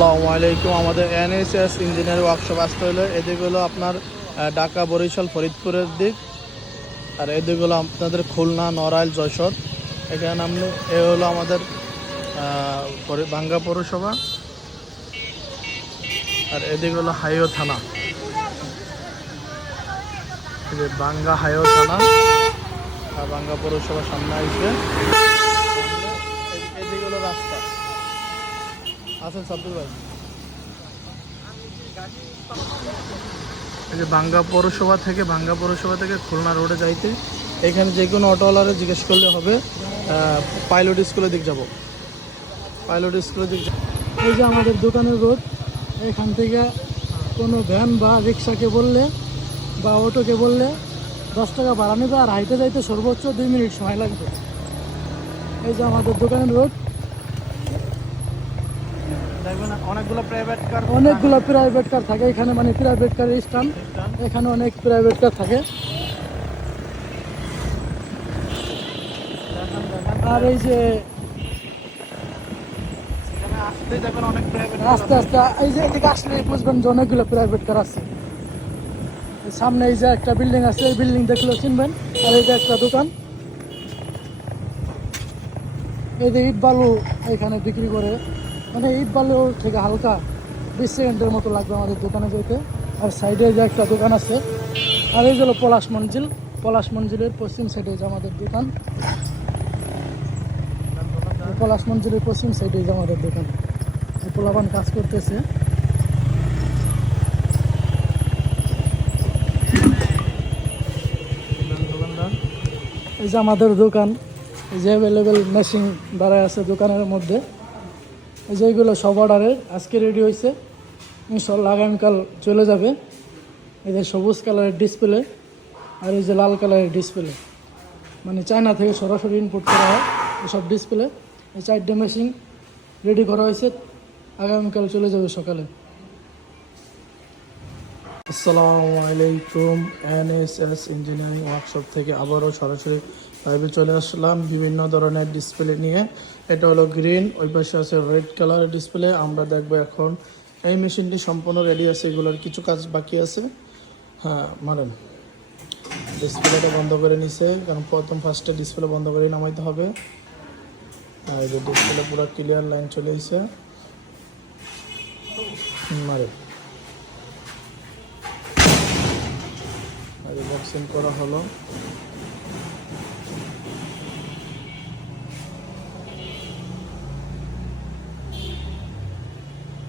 আসসালামু আলাইকুম। আমাদের এনএসএস ইঞ্জিনিয়ারিং ওয়ার্কশপ আসতে হলে এদিকে হলো আপনার ঢাকা, বরিশাল, ফরিদপুরের দিক, আর এদিকে হলো আপনাদের খুলনা, নড়াইল, যশোর। এখানে নামলে এ হলো আমাদের ভাঙ্গা পৌরসভা, আর এদিকে হলো হাইও থানা। এই যে ভাঙ্গা হাইও থানা আর ভাঙ্গা পৌরসভা সামনে আসবে। এদিকে হলো রাস্তা। আছেন সাব্বির ভাই? এই যে ভাঙ্গা পৌরসভা থেকে খুলনা রোডে যাইতে এখানে যে কোনো অটোওয়ালারে জিজ্ঞেস করলে হবে পাইলট স্কুলের দিক যাব। পাইলট স্কুলের দিক এই যে আমাদের দোকানের রোড, এখান থেকে কোনো ভ্যান বা রিক্সাকে বললে বা অটোকে বললে 10 টাকা ভাড়া নেবে, আর হাইটে যাইতে সর্বোচ্চ 2 মিনিট সময় লাগবে। এই যে আমাদের দোকানের রোড, দেখবেন অনেকগুলো প্রাইভেট কার থাকে এখানে, মানে প্রাইভেট কারের স্ট্যান্ড। এখানে অনেক প্রাইভেট কার থাকে। আর এই যে দেখবেন অনেক প্রাইভেট আস্তে আস্তে এই যে এদিকে আসলে বুঝবেন যে অনেকগুলো প্রাইভেট কার আছে। সামনে এই যে একটা বিল্ডিং আছে, এই বিল্ডিং দেখলেও চিনবেন। আর এই যে একটা দোকান, এই যে ইট বালু এখানে বিক্রি করে, মানে ইট বালু থেকে হালকা 20 সেকেন্ডের মতো লাগবে আমাদের দোকানে যেতে। আর সাইডে যে একটা দোকান আছে, আর এই যে হলো পলাশ মঞ্জিলের পশ্চিম সাইডে যে আমাদের দোকান। পলাশ মঞ্জিলের পশ্চিম সাইডে যে আমাদের দোকান। পোলাপান কাজ করতেছে। এই যে আমাদের দোকান, এই যে অ্যাভেলেবেল মেশিন দাঁড়ায় আছে দোকানের মধ্যে। এই যে এইগুলো সব অর্ডারের আজকে রেডি হয়েছে, ইনশাল্লাহ আগামীকাল চলে যাবে। এই যে সবুজ কালারের ডিসপ্লে আর এই যে লাল কালারের ডিসপ্লে, মানে চায়না থেকে সরাসরি ইনপুট করা হয় এসব ডিসপ্লে। এই 4টে মেশিন রেডি করা হয়েছে, আগামীকাল চলে যাবে সকালে। আসসালামু আলাইকুম। এনএসএস ইঞ্জিনিয়ারিং ওয়ার্কশপ থেকে আবারও সরাসরি লাইভে চলে আসলাম বিভিন্ন ধরনের ডিসপ্লে নিয়ে। এটা হলো গ্রিন, ওই পাশে আছে রেড কালারের ডিসপ্লে। আমরা দেখবো এখন এই মেশিনটি সম্পূর্ণ রেডি আছে, এগুলোর কিছু কাজ বাকি আছে। হ্যাঁ মারেন, ডিসপ্লেটা বন্ধ করে নিছে, কারণ ফার্স্টে ডিসপ্লে বন্ধ করে নামাইতে হবে। আর এই যে ডিসপ্লে পুরো ক্লিয়ার লাইন চলে এসেছে। মারে বক্সিং করা হলো।